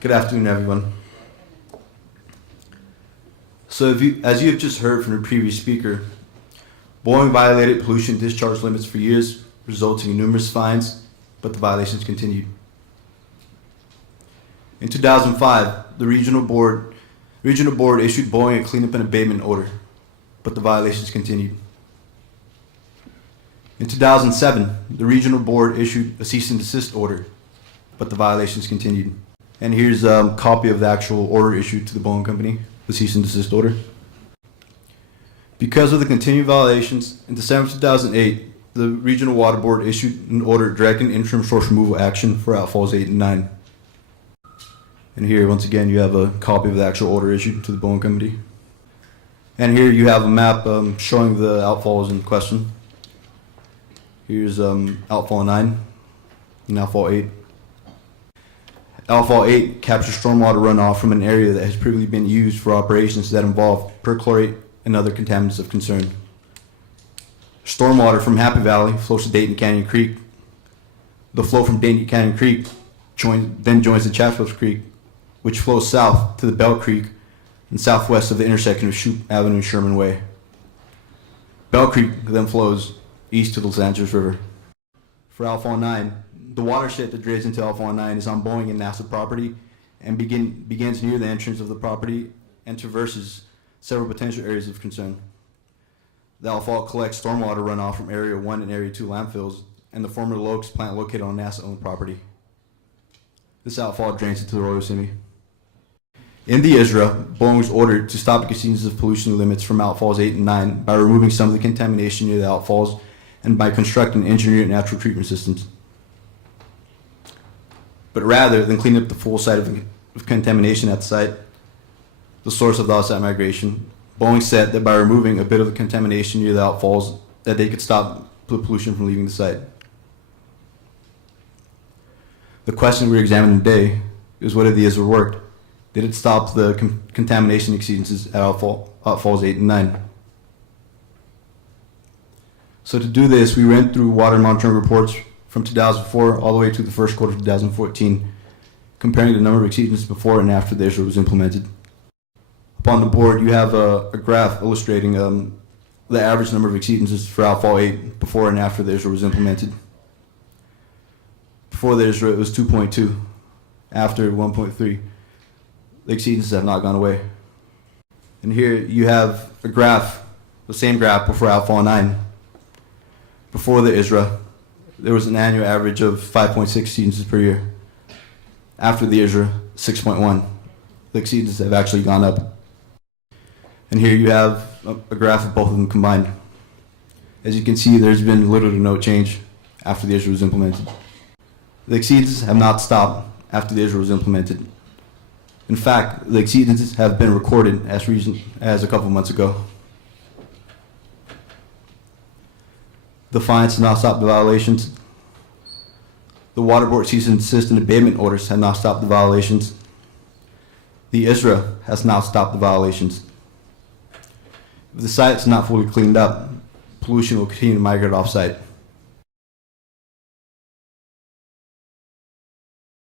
Good afternoon, everyone. So as you have just heard from the previous speaker, Boeing violated pollution discharge limits for years, resulting in numerous fines, but the violations continued. In 2005, the regional board issued Boeing a cleanup and abatement order, but the violations continued. In 2007, the regional board issued a cease and desist order, but the violations continued. And here's a copy of the actual order issued to the Boeing company, the cease and desist order. Because of the continued violations, in December 2008, the regional water board issued an order directing interim source removal action for outfalls 8 and 9. And here, once again, you have a copy of the actual order issued to the Boeing company. And here you have a map showing the outfalls in question. Here's outfall 9 and outfall 8. Outfall 8 captures stormwater runoff from an area that has previously been used for operations that involve perchlorate and other contaminants of concern. Stormwater from Happy Valley flows to Dayton Canyon Creek. The flow from Dayton Canyon Creek then joins the Chatsworth Creek, which flows south to the Bell Creek and southwest of the intersection of Shoup Avenue and Sherman Way. Bell Creek then flows east to the Los Angeles River. For outfall 9, the watershed that drains into outfall 9 is on Boeing and NASA property and begins near the entrance of the property and traverses several potential areas of concern. The outfall collects stormwater runoff from Area 1 and Area 2 landfills and the former Lokes plant located on NASA-owned property. This outfall drains into the Arroyo Simi. In the ISRA, Boeing was ordered to stop the exceedance of pollution limits from outfalls 8 and 9 by removing some of the contamination near the outfalls and by constructing engineered natural treatment systems. But rather than clean up the full site of contamination at the site, the source of the outside migration, Boeing said that by removing a bit of the contamination near the outfalls, that they could stop the pollution from leaving the site. The question we're examining today is whether the ISRA worked. Did it stop the contamination exceedances at outfalls 8 and 9? So to do this, we went through water monitoring reports from 2004 all the way to the first quarter of 2014, comparing the number of exceedances before and after the ISRA was implemented. Upon the board, you have a graph illustrating the average number of exceedances for outfall 8 before and after the ISRA was implemented. Before the ISRA, it was 2.2. After 1.3. The exceedances have not gone away. And here you have a graph, the same graph before outfall 9. Before the ISRA, there was an annual average of 5.6 exceedances per year. After the ISRA, 6.1. The exceedances have actually gone up. And here you have a graph of both of them combined. As you can see, there's been little to no change after the ISRA was implemented. The exceedances have not stopped after the ISRA was implemented. In fact, the exceedances have been recorded as recent as a couple months ago. The fines have not stopped the violations. The water board cease and desist and abatement orders have not stopped the violations. The ISRA has not stopped the violations. If the site is not fully cleaned up, pollution will continue to migrate off-site.